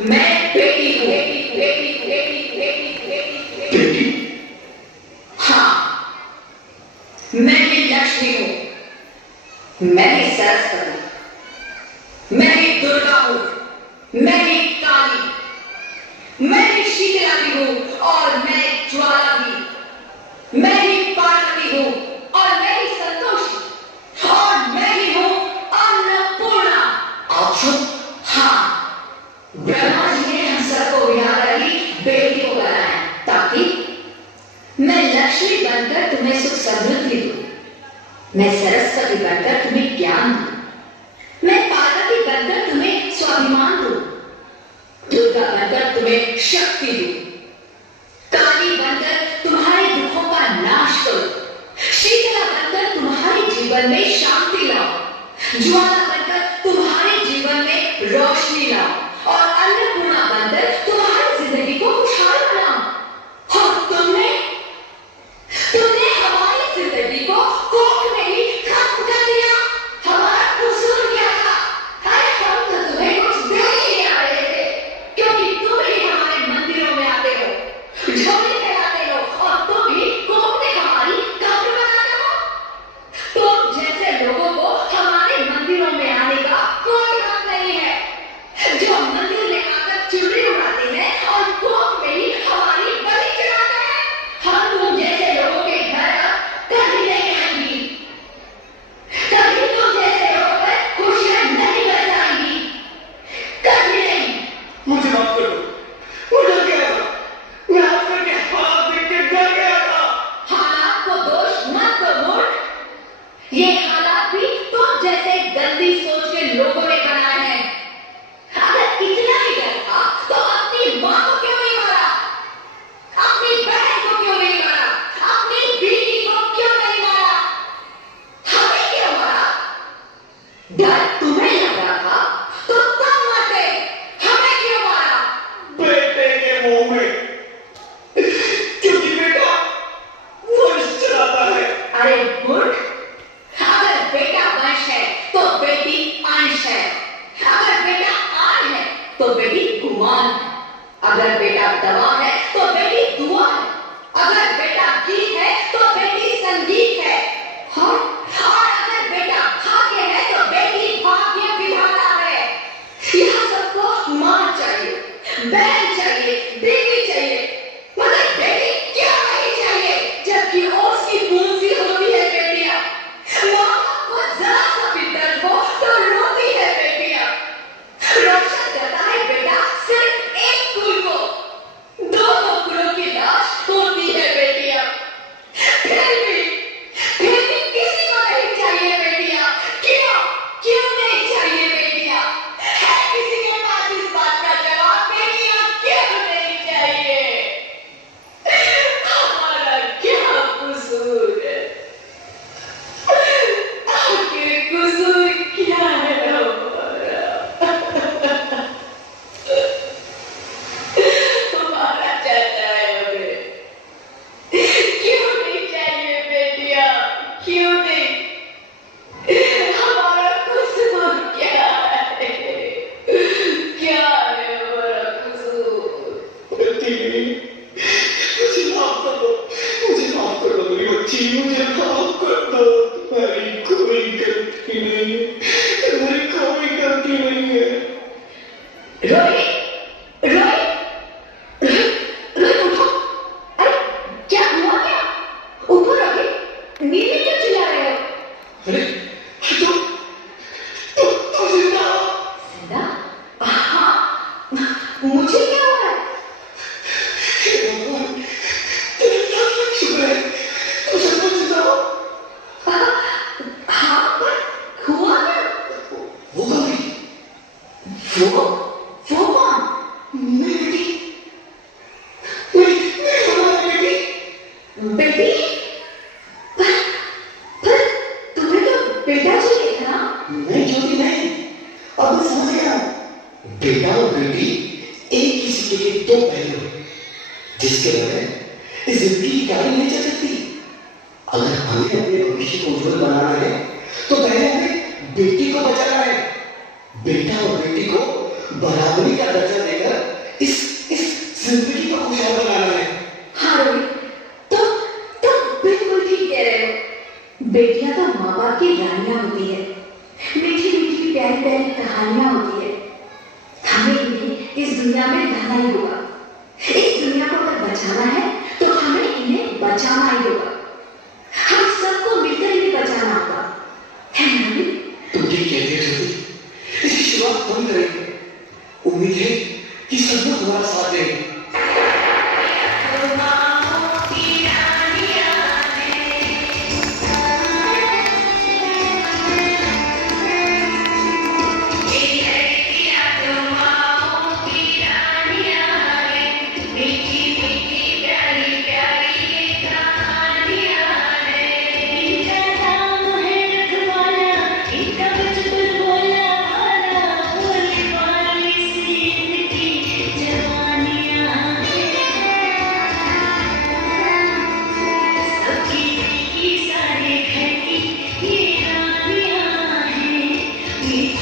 मैं बेटी हूँ। बेटी? हाँ, मैं भी लक्ष्मी हूँ, मैं भी सरस्वती, मैं भी दुर्गा हूँ, मैं भी काली, मैं भी शीतला भी हूँ और मैं ज्वाला भी, मैं भी पार्वती हूँ और मैं भी संतोषी और मैं भी हूँ अन्नपूर्णा। अच्छा, हाँ, ब्रह्मा जी ने हम सबको यहाँ रही बेटी को बनाया ताकि मैं लक्ष्मी बनकर तुम्हें सुख समृद्धि दूं, मैं सरस्वती बनकर तुम्हें ज्ञान दूं, मैं पार्वती बनकर तुम्हें स्वाभिमान दूं, दुर्गा बनकर तुम्हें शक्ति दूं, काली बनकर तुम्हारे दुखों का नाश करूं, शीतला बनकर तुम्हारे जीवन में शांति लाऊं, ज्वाला बनकर तुम्हारे जीवन में रोशनी लाऊं और अन्नपूर्णा बनकर तुम्हारी जिंदगी को खुशहाल बनाऊं। और तुमने हमारी जिंदगी को कोर्ट में ही खत्म कर दिया। हमारा कसूर क्या था? अरे हम तो तुम्हें कुछ दे ही नहीं आ रहे थे, क्योंकि तुम ही हमारे मंदिरों में आते हो, झोली फैलाते हो और तुम ही कोर्ट में हमारी कब्र बनाते हो। तुम जैसे लोगों को हमारे मंदिरों में आने का कोई हक नहीं है, जो मंदिर में आकर चुनरी उड़ाते हैं और कोर्ट में ही हमारी बलि चढ़ाते हैं। हम तुम जैसे लोगों के घर कभी नहीं आएंगी, कभी तुम जैसे लोगों पर खुशियां नहीं बरसाएंगी, कभी नहीं। मुझे माफ कर दो, वो डर गया था, मैं आपका के हाथ देख के डर गया था। हालात को दोष मत दो मूर्ख, ये हालात भी तुम जैसे गंदी सोच के लोगों ने बनाए हैं। अगर इतना ही डर था तो अपनी माँ को क्यों नहीं मारा, अपनी बहन को क्यों नहीं मारा, अपनी बीवी को क्यों नहीं मारा, हमें क्यों मारा? डर तुम्हें लग रहा था तो तुम मरते, हमें क्यों मारा? बेटे के मुंह में, क्योंकि बेटा वंश चलाता है। अरे मूर्ख, अगर बेटा वंश है तो बेटी अंश है, अगर बेटा आन है तो बेटी गुमान है, अगर बेटा दवा है तो बेटी दुआ है, अगर बेटा गीत है तो बेटी संगीत है, और अगर बेटा भाग्य है तो बेटी भाग्य विधाता है। यहाँ सबको माँ चाहिए, बहन चाहिए, बीवी चाहिए, मगर बेटी क्या नहीं चाहिए, जबकि उसकी पूंजी होती है बेटियां। माँ को जरा सा भी दर्द हो तो रोती है बेटियां। रक्षा करता है बेटा सिर्फ एक कुल को, दो कुलों की लाश होती है बेटियां। फिर भी किसी को नहीं चाहिए बेटियां। क्यों नहीं चाहिए बेटियां? है किसी के पास इस बात का जवाब? बेटियां क्यों नहीं चाहिए? हमारा क्या कसूर है? आखिर कसूर क्या है हमारा? हमारा चाहता है हमें, क्यों नहीं चाहिए बेटियां? क्यों नहीं? हमारा कसूर क्या है? क्या है हमारा कसूर? बेटी, मुझे माफ कर दो, मुझे माफ कर दो मेरी बच्ची, मुझे माफ कर दो। तुम्हारी कोई गलती नहीं है, तुम्हारी कोई गलती नहीं है। रोहित, उठो। अरे क्या हुआ क्या? उठो रोहित, नीचे क्यों चिल्ला रहे हो? अरे तो जिंदा हो? जिंदा? हाँ, मुझे क्या हुआ? हे भगवान, शुक्र है, तुम सब जिंदा हो। हाँ, पर हुआ क्या? वो कौन थी? वो कौन? मेरी बेटी, मेरी भगवान बेटी। बेटी? पर तुम्हें तो बेटा चाहिए था ना? नहीं ज्योति नहीं, अब मैं समझ गया। बेटा और बेटी एक ही सिक्के के दो पहलू हैं, जिसके बगैर इस जिंदगी की गाड़ी नहीं चल सकती। अगर हमें अपने भविष्य को उज्जवल बनाना है तो पहले हमें बेटी को बचाना है। बेटा और बेटी को बराबरी का दर्जा देकर इस जिंदगी को खुशहाल बनाना है। हाँ रोहित, तो बिल्कुल ठीक कह रहे हो। बेटियां तो माँ बाप की रानियां होती है, मीठी मीठी प्यारी प्यारी कहानियां होती है। हमें इन्हें इस दुनिया में लाना ही होगा। इस दुनिया को अगर बचाना है तो हमें इन्हें बचाना ही होगा। हम सबको मिलकर इन्हें बचाना होगा, है ना रोहित? तुम ठीक कहते हो ज्योति। इसकी शुरुआत हम करेंगे। उम्मीद है कि सब लोग हमारा साथ देंगे। ये